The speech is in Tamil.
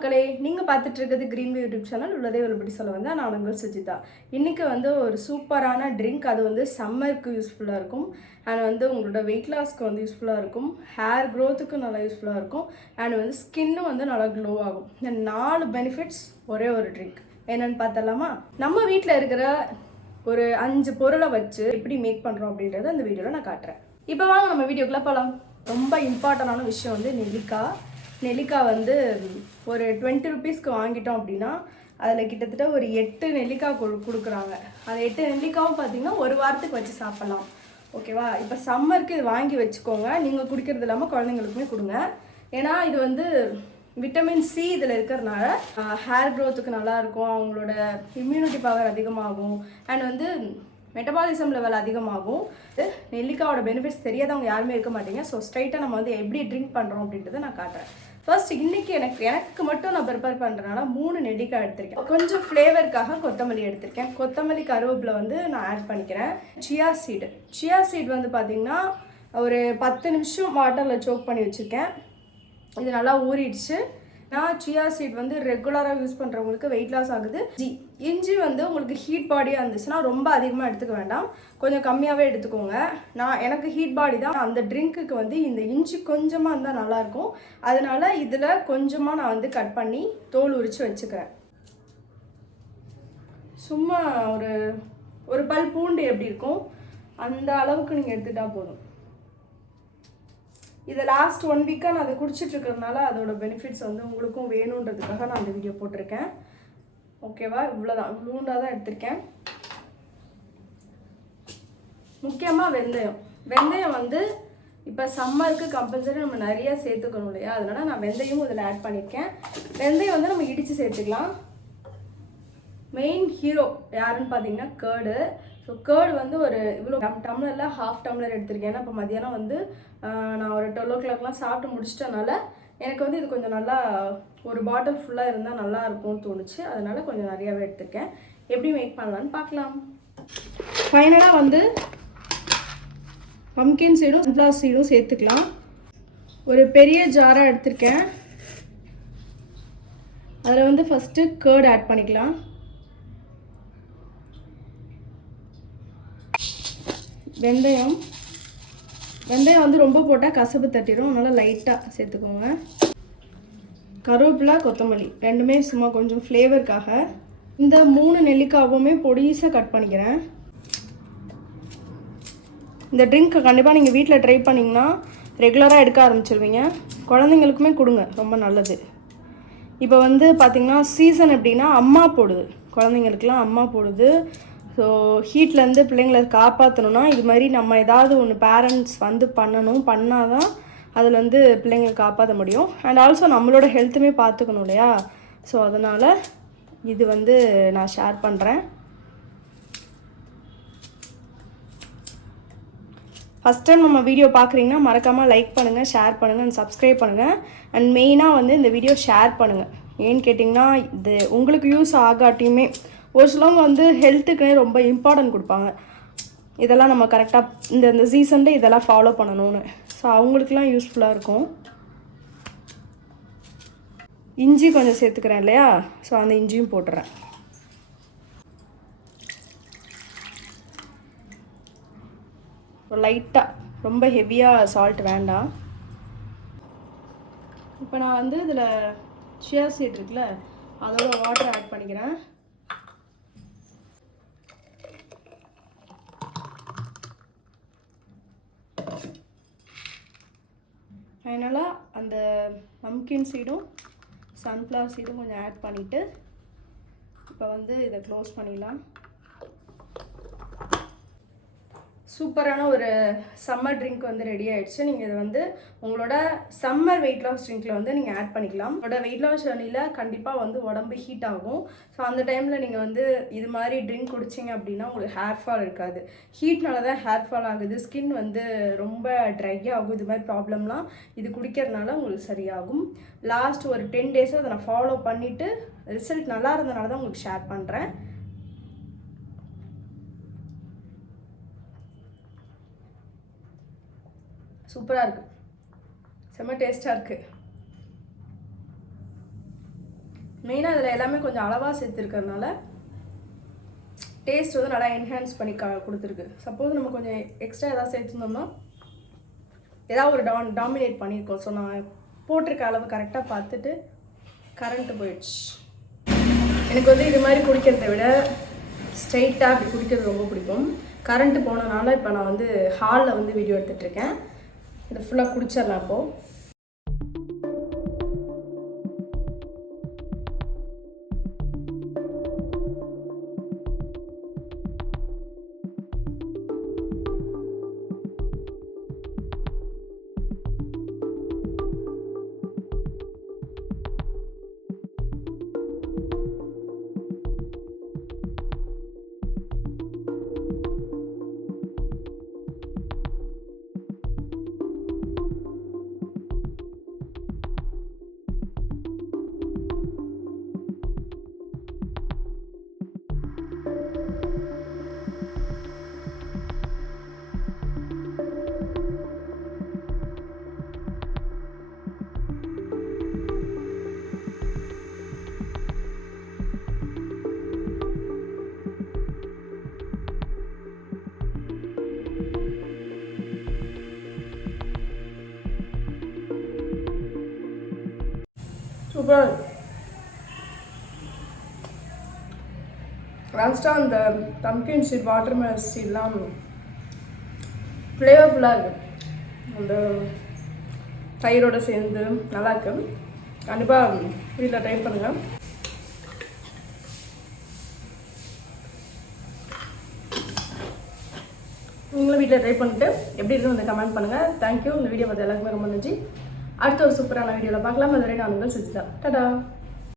மக்களே, நீங்கள் பார்த்துட்டு இருக்கிறது கிரீன் வே யூடியூப் சேனல். உள்ளதே உள்ளபடி சொல்ல வந்தால் நான் உங்கள் சுஜிதா. இன்றைக்கி ஒரு சூப்பரான ட்ரிங்க், அது சம்மருக்கு யூஸ்ஃபுல்லாக இருக்கும். அண்ட் உங்களோட வெயிட் லாஸ்க்கு யூஸ்ஃபுல்லாக இருக்கும். ஹேர் க்ரோத்துக்கு நல்லா யூஸ்ஃபுல்லாக இருக்கும். அண்ட் ஸ்கின்னும் நல்லா க்ளோ ஆகும். இந்த 4 பெனிஃபிட்ஸ் ஒரே ஒரு ட்ரிங்க். என்னென்னு பார்த்தலாமா? நம்ம வீட்டில் இருக்கிற ஒரு 5 பொருளை வச்சு எப்படி மேக் பண்ணுறோம் அப்படின்றத அந்த வீடியோவில் நான் காட்டுறேன். இப்போ வாங்க நம்ம வீடியோக்குள்ளே போகலாம். ரொம்ப இம்பார்ட்டண்டான விஷயம் நெல்லிக்காய். நெல்லிக்காய் ஒரு 20 ருபீஸ்க்கு வாங்கிட்டோம் அப்படின்னா அதில் கிட்டத்தட்ட ஒரு 8 நெல்லிக்காய் கொடுக்குறாங்க. அந்த 8 நெல்லிக்காவும் பார்த்தீங்கன்னா ஒரு வாரத்துக்கு வச்சு சாப்பிட்லாம். ஓகேவா? இப்போ சம்மருக்கு இது வாங்கி வச்சுக்கோங்க. நீங்கள் குடிக்கிறது இல்லாமல் குழந்தைங்களுக்குமே கொடுங்க. ஏன்னா இது விட்டமின் சி இதில் இருக்கிறதுனால ஹேர் க்ரோத்துக்கு நல்லாயிருக்கும். அவங்களோட இம்யூனிட்டி பவர் அதிகமாகும். அண்ட் மெட்டபாலிசம் லெவல் அதிகமாகும். நெல்லிக்காயோட பெனிஃபிட்ஸ் தெரியாதவங்க யாருமே இருக்க மாட்டீங்க. ஸோ ஸ்ட்ரைட்டாக நம்ம எப்படி ட்ரிங்க் பண்ணுறோம் அப்படின்றத நான் காட்டுறேன். ஃபர்ஸ்ட் இன்றைக்கி எனக்கு மட்டும் நான் ப்ரிப்பேர் பண்ணுறதுனால 3 நெல்லிக்காய் எடுத்திருக்கேன். கொஞ்சம் ஃப்ளேவருக்காக கொத்தமல்லி எடுத்திருக்கேன். கொத்தமல்லி கருவேப்பிலை நான் ஆட் பண்ணிக்கிறேன். சியா சீட் பார்த்தீங்கன்னா ஒரு 10 நிமிஷம் வாட்டரில் சோக் பண்ணி வச்சுருக்கேன். இது நல்லா ஊறிடுச்சு. நான் சியா சீட் ரெகுலராக யூஸ் பண்ணுறவங்களுக்கு வெயிட் லாஸ் ஆகுது. இஞ்சி உங்களுக்கு ஹீட் பாடியாக இருந்துச்சுன்னா ரொம்ப அதிகமாக எடுத்துக்க வேண்டாம், கொஞ்சம் கம்மியாகவே எடுத்துக்கோங்க. எனக்கு ஹீட் பாடி தான். அந்த ட்ரிங்க்குக்கு இந்த இஞ்சி கொஞ்சமாக இருந்தால் நல்லாயிருக்கும். அதனால இதில் கொஞ்சமாக நான் கட் பண்ணி தோல் உரித்து வச்சுக்கிறேன். சும்மா ஒரு பல் பூண்டு எப்படி இருக்கும் அந்த அளவுக்கு நீங்கள் எடுத்துகிட்டா போதும். இதை லாஸ்ட் 1 வீக்காக நான் அதை குடிச்சிட்ருக்கிறதுனால அதோட பெனிஃபிட்ஸ் உங்களுக்கும் வேணுன்றதுக்காக நான் அந்த வீடியோ போட்டிருக்கேன். ஓகேவா? இவ்வளோதான், இவ்வளோண்டாக தான் எடுத்திருக்கேன். முக்கியமாக வெந்தயம் இப்போ சம்மருக்கு கம்பல்சரி நம்ம நிறைய சேர்த்துக்கணும் இல்லையா? அதனால் நான் வெந்தயமும் இதில் ஆட் பண்ணியிருக்கேன். வெந்தயம் நம்ம இடித்து சேர்த்துக்கலாம். மெயின் ஹீரோ யாருன்னு பார்த்தீங்கன்னா கேர்டு. ஸோ கேர்டு ஒரு இவ்வளோ டம்ளரில் 1/2 டம்ளர் எடுத்திருக்கேன். ஏன்னா இப்போ மதியானம் நான் ஒரு 12 o'clockலாம் சாப்பிட்டு முடிச்சிட்டனால எனக்கு இது கொஞ்சம் நல்லா ஒரு பாட்டில் ஃபுல்லாக இருந்தால் நல்லா இருக்கும்னு தோணுச்சு. அதனால் கொஞ்சம் நிறையாவே எடுத்திருக்கேன். எப்படி மேக் பண்ணலான்னு பார்க்கலாம். ஃபைனலாக பம்கின் சீடும் சன்ஃப்ளவர் சீடும் சேர்த்துக்கலாம். ஒரு பெரிய ஜாராக எடுத்திருக்கேன். அதில் ஃபஸ்ட்டு கேர்டு ஆட் பண்ணிக்கலாம். வெந்தயம் ரொம்ப போட்டால் கசப்பு தட்டிடும், அதனால் லைட்டாக சேர்த்துக்கோங்க. கருவேப்பிலை, கொத்தமல்லி ரெண்டுமே சும்மா கொஞ்சம் ஃப்ளேவருக்காக. இந்த 3 நெல்லிக்காவுமே பொடிசாக கட் பண்ணிக்கிறேன். இந்த ட்ரிங்க்கை கண்டிப்பாக நீங்கள் வீட்டில் ட்ரை பண்ணிங்கன்னா ரெகுலராக எடுக்க ஆரம்பிச்சிருவீங்க. குழந்தைங்களுக்குமே கொடுங்க, ரொம்ப நல்லது. இப்போ பார்த்திங்கன்னா சீசன் எப்படின்னா அம்மா போடுது, குழந்தைங்களுக்குலாம் அம்மா போடுது. ஸோ ஹீட்லேருந்து பிள்ளைங்களை காப்பாற்றணுன்னா இது மாதிரி நம்ம ஏதாவது ஒன்று பேரண்ட்ஸ் பண்ணணும், பண்ணால் தான் அதில் பிள்ளைங்களை காப்பாற்ற முடியும். அண்ட் ஆல்சோ நம்மளோட ஹெல்த்துமே பார்த்துக்கணும் இல்லையா? ஸோ அதனால் இது நான் ஷேர் பண்ணுறேன். ஃபஸ்ட் டைம் நம்ம வீடியோ பார்க்குறீங்கன்னா மறக்காமல் லைக் பண்ணுங்கள், ஷேர் பண்ணுங்கள், அண்ட் சப்ஸ்கிரைப் பண்ணுங்கள். அண்ட் மெயினாக இந்த வீடியோ ஷேர் பண்ணுங்கள். ஏன்னு கேட்டிங்கன்னா இது உங்களுக்கு யூஸ் ஆகாட்டியுமே ஒரு சிலவங்க ஹெல்த்துக்குனே ரொம்ப இம்பார்ட்டன்ட் கொடுப்பாங்க. இதெல்லாம் நம்ம கரெக்டாக இந்த சீசனில் இதெல்லாம் ஃபாலோ பண்ணணும்னு. ஸோ அவங்களுக்குலாம் யூஸ்ஃபுல்லாக இருக்கும். இஞ்சி கொஞ்சம் சேர்த்துக்கிறேன் இல்லையா? ஸோ அந்த இஞ்சியும் போட்டுறேன். லைட்டாக, ரொம்ப ஹெவியாக சால்ட் வேண்டாம். இப்போ நான் இதில் சியா சீட் இருக்குல்ல, அதோட வாட்டர் ஆட் பண்ணிக்கிறேன். ஃபைனலாக அந்த பம்கின் சீடும் சன்ஃப்ளவர் சீடும் கொஞ்சம் ஆட் பண்ணிவிட்டு இப்போ இதை க்ளோஸ் பண்ணிடலாம். சூப்பரான ஒரு சம்மர் ட்ரிங்க் ரெடி ஆகிடுச்சு. நீங்கள் இதை உங்களோட சம்மர் வெயிட் லாஸ் ட்ரிங்க்கில் நீங்கள் ஆட் பண்ணிக்கலாம். உங்களோட வெயிட் லாஸ் ஜர்னியில் கண்டிப்பாக உடம்பு ஹீட் ஆகும். ஸோ அந்த டைமில் நீங்கள் இது மாதிரி ட்ரிங்க் குடிச்சிங்க அப்படின்னா உங்களுக்கு ஹேர் ஃபால் இருக்காது. ஹீட்னால தான் ஹேர் ஃபால் ஆகுது, ஸ்கின் ரொம்ப ட்ரை ஆகும். இது மாதிரி ப்ராப்ளம்லாம் இது குடிக்கிறதுனால உங்களுக்கு சரியாகும். லாஸ்ட் ஒரு 10 days அதை நான் ஃபாலோ பண்ணிவிட்டு ரிசல்ட் நல்லா இருந்தனால தான் உங்களுக்கு ஷேர் பண்ணுறேன். சூப்பராக இருக்குது, செம்ம டேஸ்ட்டாக இருக்குது. மெயினாக இதில் எல்லாமே கொஞ்சம் அளவாக சேர்த்துருக்கறனால டேஸ்ட் வந்து நல்லா என்ஹான்ஸ் பண்ணி கொடுத்துருக்கு. சப்போஸ் நம்ம கொஞ்சம் எக்ஸ்ட்ரா ஏதாவது சேர்த்துருந்தோம்னா ஏதாவது ஒரு டாமினேட் பண்ணியிருக்கோம். ஸோ நான் போட்டிருக்க அளவு கரெக்டாக பார்த்துட்டு கரண்ட்டு போயிடுச்சு. எனக்கு வந்து இது மாதிரி குடிக்கிறத விட ஸ்ட்ரைட்டாக அப்படி குடிக்கிறது ரொம்ப பிடிக்கும். கரண்ட்டு போனதுனால இப்போ நான் வந்து ஹாலில் வந்து வீடியோ எடுத்துகிட்ருக்கேன். இதை ஃபுல்லாக குடிச்சிடலாம் அப்போது. சூப்பராக இருக்குது. லாஸ்ட்டாக அந்த பம்கின் சீட் வாட்டர்மெலன் சீட்லாம் ஃப்ளேவர்ஃபுல்லாக இருக்குது. அந்த தயிரோடு சேர்ந்து நல்லாயிருக்கு. கண்டிப்பாக வீட்டில் ட்ரை பண்ணுங்கள். நீங்களும் வீட்டில் ட்ரை பண்ணிட்டு எப்படி இருக்குன்னு வந்து கமெண்ட் பண்ணுங்கள். தேங்க்யூ. இந்த வீடியோ பார்த்து எல்லாருக்குமே ரொம்ப நன்றி. அடுத்த ஒரு சூப்பரான வீடியோவில் பார்க்கலாம். அதுவரை நான் உங்கள் சுஜிதா. டாடா.